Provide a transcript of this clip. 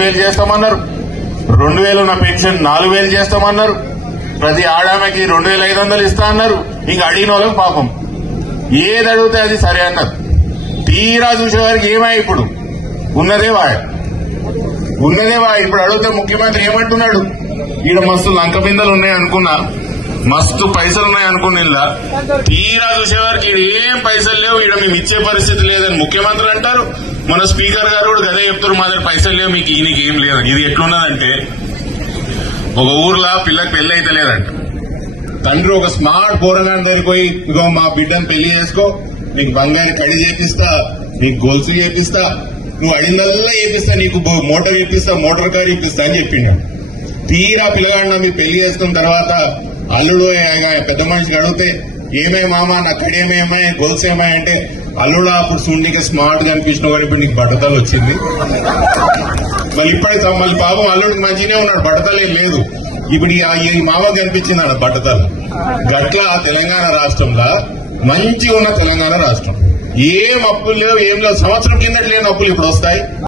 వేలు చేస్తామన్నారు, 2000 ఉన్న పెన్షన్ 4000 చేస్తామన్నారు, ప్రతి ఆడామెకి 2500 ఇస్తా అన్నారు. ఇంకా అడిగిన వాళ్ళకి పాపం ఏది అడిగితే అది సరే అన్నారు. తీరా చూసేవారికి ఏమై ఇప్పుడు ఉన్నదే వాడు ఇప్పుడు అడిగితే ముఖ్యమంత్రి ఏమంటున్నాడు, ఈడ మస్తు లంక బిందెలు ఉన్నాయి అనుకున్నా, మస్తు పైసలు ఉన్నాయి అనుకున్న ఇలా తీరా చూసేవారికి ఈడ ఏం పైసలు లేవు, ఈడ మేము ఇచ్చే పరిస్థితి లేదని ముఖ్యమంత్రి అంటారు. మన స్పీకర్ గారు కూడా గదే చెప్తారు, మా దగ్గర పైసలు లేవు, మీకు ఈయనకి ఏం లేదు. ఇది ఎట్లున్నదంటే ఒక ఊర్లో పిల్లకి పెళ్లి అయితే లేదంట, తండ్రి ఒక స్మార్ట్ పోరగాని దగ్గరికి పోయి ఇగో మా బిడ్డను పెళ్లి చేసుకో, నీకు బంగారు కడి చేపిస్తా, నీకు గొలుసు చేపిస్తా, నువ్వు అడిగిందల్లా చేపిస్తా, నీకు మోటార్ చేపిస్తా, మోటార్ కార్ చేపిస్తా అని చెప్పిండు. తీరా పిల్లగాడిన మీరు పెళ్లి చేసుకున్న తర్వాత అల్లుడు పెద్ద మనిషికి అడిగితే ఏమే మామ నా కడేమేమాయి గొలుసు ఏమాయి అంటే అల్లుడు అప్పుడు చూడడానికి స్మార్ట్ గా అనిపించినావు కానీ ఇప్పుడు నీకు బట్టతలు వచ్చింది. మళ్ళీ ఇప్పటికి మళ్ళీ పాపం అల్లుడికి మంచిగానే ఉన్నాడు, బట్టతలేం లేదు. ఇప్పుడు ఈ మామ కనిపించింది ఆడ బట్టతలు. గట్ల తెలంగాణ రాష్ట్రంలో మంచిగా ఉన్న తెలంగాణ రాష్ట్రం ఏం అప్పులు లేవు, ఏం లేవు. సంవత్సరం కిందటి లేని అప్పులు ఇప్పుడు వస్తాయి.